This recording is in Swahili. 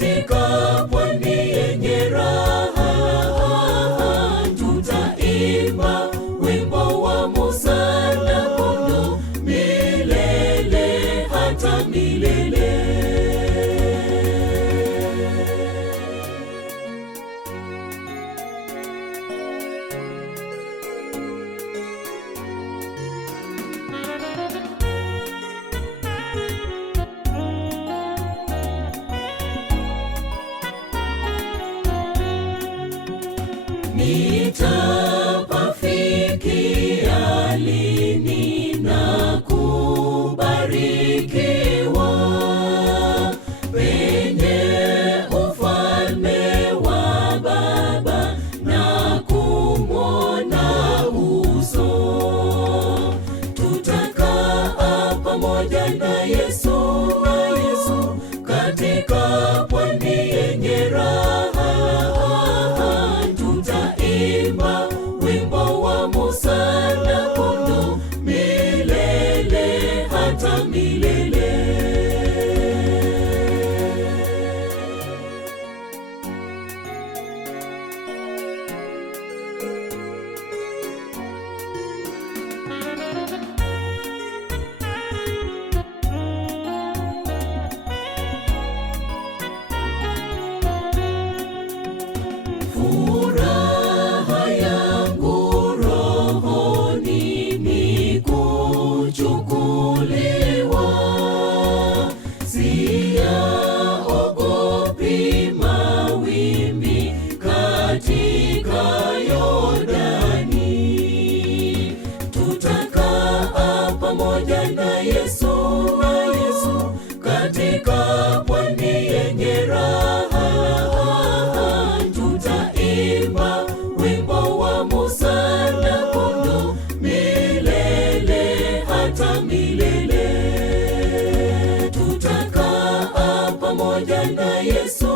katika pwani yenye raha. Tutaimba wimbo wa Musa na Kondoo milele hata milele. Nitapafikia lini na kubarikiwa penye ufalme wa Baba na kumwona uso? Tutakaa pamoja na Yesu katika pwani yenye raha. Tutaimba wimbo wa Musa na Kondoo milele hata milele. Furaha yangu rohoni ni kuchukuliwa, siyaogopi mawimbi katika Yordani. Tutakaa pamoja na Yesu katika pwani yenye raha. Tutaimba wimbo wa Musa na Kondoo milele hata milele. Tutakaa pamoja na Yesu